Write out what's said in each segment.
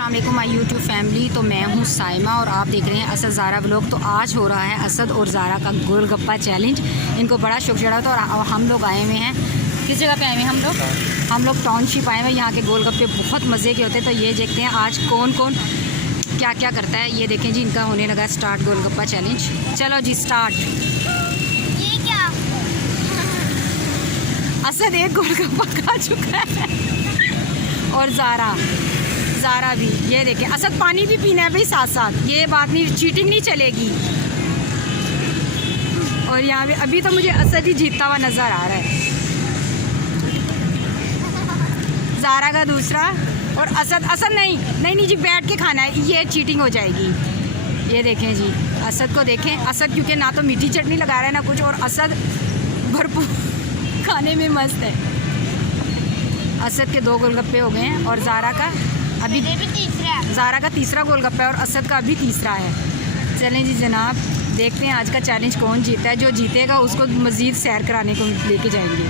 अस्सलाम वालेकुम my YouTube family. तो मैं हूँ साइमा और आप देख रहे हैं असद ज़ारा व्लॉग। तो आज हो रहा है असद और ज़ारा का गोलगप्पा चैलेंज। इनको बड़ा शौक चढ़ा था और हम लोग आए हुए हैं, किस जगह पे आए हुए हैं हम लोग टाउनशिप आए हुए हैं। यहाँ के गोलगप्पे बहुत मज़े के होते हैं। तो ये देखते हैं आज कौन कौन क्या क्या करता है। ये देखें जी, इनका होने लगा स्टार्ट गोलगप्पा चैलेंज। चलो जी स्टार्ट। ये क्या? असद एक गोलगप्पा खा चुका है और ज़ारा भी। ये देखें, असद पानी भी पीना है भाई साथ साथ, ये बात नहीं, चीटिंग नहीं चलेगी। और यहाँ पे अभी तो मुझे असद ही जीतता हुआ नज़र आ रहा है। ज़ारा का दूसरा और असद नहीं जी, बैठ के खाना है, ये चीटिंग हो जाएगी। ये देखें जी, असद को देखें। असद क्योंकि ना तो मीठी चटनी लगा रहा है ना कुछ, और असद भरपूर खाने में मस्त है। असद के 2 गोलगप्पे हो गए हैं और ज़ारा का अभी तीसरा है। ज़ारा का तीसरा गोलगप्पा है और असद का अभी तीसरा है। चलें जी जनाब, देखते हैं आज का चैलेंज कौन जीता है। जो जीतेगा उसको मज़ीद सैर कराने को लेके जाएंगे।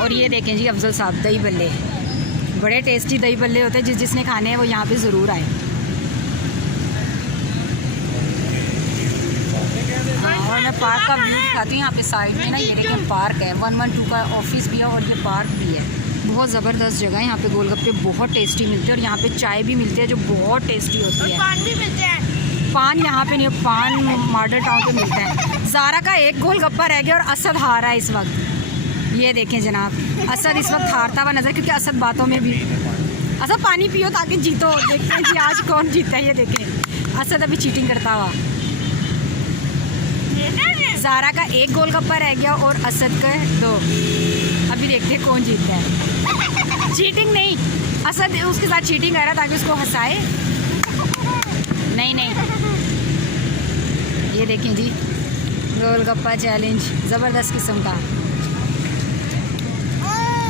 और ये देखें जी अफजल साहब, दही बल्ले, बड़े टेस्टी दही बल्ले होते हैं। जिसने खाने हैं वो यहाँ पे ज़रूर आए। और मैं पार्क का व्यू दिखाती हूँ। यहाँ पे साइड में ना ये देखें पार्क है, 112 का ऑफिस भी है और ये पार्क भी है। बहुत ज़बरदस्त जगह है। यहाँ पे गोलगप्पे बहुत टेस्टी मिलते हैं और यहाँ पे चाय भी मिलती है जो बहुत टेस्टी होती है। पान भी मिलते हैं। पान यहाँ पे नहीं, पान मॉडल टाउन पे मिलता है। ज़ारा का एक गोलगप्पा रह गया और असद हारा है इस वक्त। ये देखें जनाब, असद इस वक्त हारता हुआ नजर, क्योंकि असद बातों में भी। असद पानी पियो ताकि जीतो। देखते हैं जी आज कौन जीतता है। ये देखें असद अभी चीटिंग करता हुआ। ज़ारा का एक गोलगप्पा रह गया और असद का 2। अभी देखते हैं कौन जीतता है। चीटिंग नहीं, असद उसके साथ चीटिंग कर रहा ताकि उसको हंसाए। नहीं, ये देखें जी गोलगप्पा चैलेंज ज़बरदस्त किस्म का।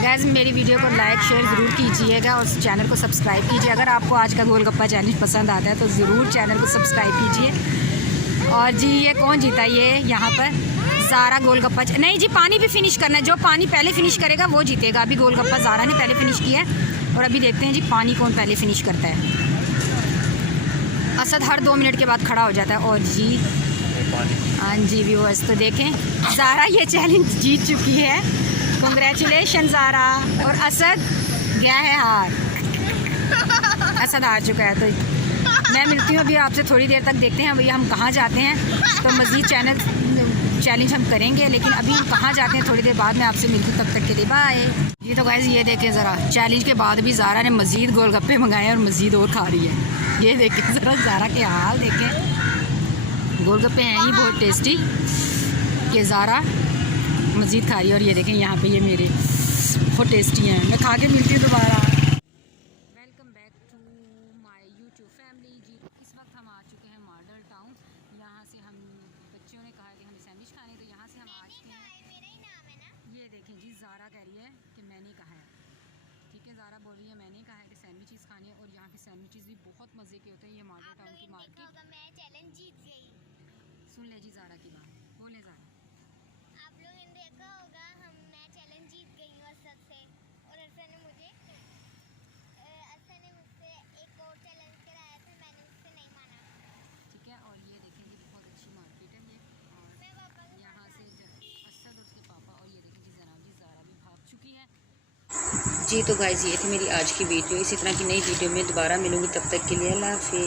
गाइस मेरी वीडियो को लाइक शेयर ज़रूर कीजिएगा और चैनल को सब्सक्राइब कीजिए। अगर आपको आज का गोलगप्पा चैलेंज पसंद आता है तो ज़रूर चैनल को सब्सक्राइब कीजिए। और जी ये कौन जीता, ये यहाँ पर ज़ारा गोलगप्पा। नहीं जी, पानी भी फिनिश करना है। जो पानी पहले फिनिश करेगा वो जीतेगा। अभी गोलगप्पा ज़ारा ने पहले फिनिश किया है और अभी देखते हैं जी पानी कौन पहले फिनिश करता है। असद हर 2 मिनट के बाद खड़ा हो जाता है। और जी हाँ जी व्यूअर्स, तो देखें ज़ारा ये चैलेंज जीत चुकी है। कंग्रेचुलेशन ज़ारा। और असद गया है हार, असद हार चुका है। तो मैं मिलती हूँ अभी आपसे थोड़ी देर तक। देखते हैं भैया हम कहाँ जाते हैं, तो मज़ीद चैलेंज हम करेंगे। लेकिन अभी हम कहाँ जाते हैं थोड़ी देर बाद में आपसे मिलती हूँ। तब तक के लिए बाय जी। तो गाइस ये देखें ज़रा, चैलेंज के बाद भी ज़ारा ने मज़ीद गोलगप्पे मंगाए और मज़ीद और खा रही है। ये देखें ज़रा ज़ारा के हाल देखें। गोलगप्पे हैं ही बहुत टेस्टी कि ज़ारा मज़ीद खा रही है। और ये देखें यहाँ पे ये मेरे बहुत टेस्टी हैं। मैं खा के मिलती हूँ दोबारा। Welcome back to my YouTube family ji. इस वक्त हम आ चुके हैं मॉडल टाउन। यहाँ से हम बच्चों ने कहा कि हमें सैंडविच खाने, तो यहाँ से हम आ चुके हैं। मेरा ही नाम है ना? ये देखें जी, ज़ारा कह रही है कि मैंने कहा है। ठीक है, ज़ारा बोल रही है मैंने कहा है कि सैंडविचेस खाने, और यहाँ के सैंडविचेस भी बहुत मज़े के होते हैं। ये मॉडल टाउन की मार्केट। मैं चैलेंज जीत गई। सुन ले जी ज़ारा की बात, बोले ज़ारा। आप लोगों ने देखा होगा मैं चैलेंज जीत गई हूँ असद से, और असद ने मुझसे एक और चैलेंज कराया था, मैंने उससे नहीं माना। ठीक है, और ये देखें जी बहुत अच्छी मार्केट है ये। और मैं पापा के यहाँ से असद और उसके पापा, और ये देखें जी जनाब जी ज़ारा भी भाग चुकी है जी। तो गाइस ये थी मेरी आज की वीडियो। इसी तरह की नई वीडियो में दोबारा मिलूंगी, तब तक के लिए अल्लाह हाफ़िज़।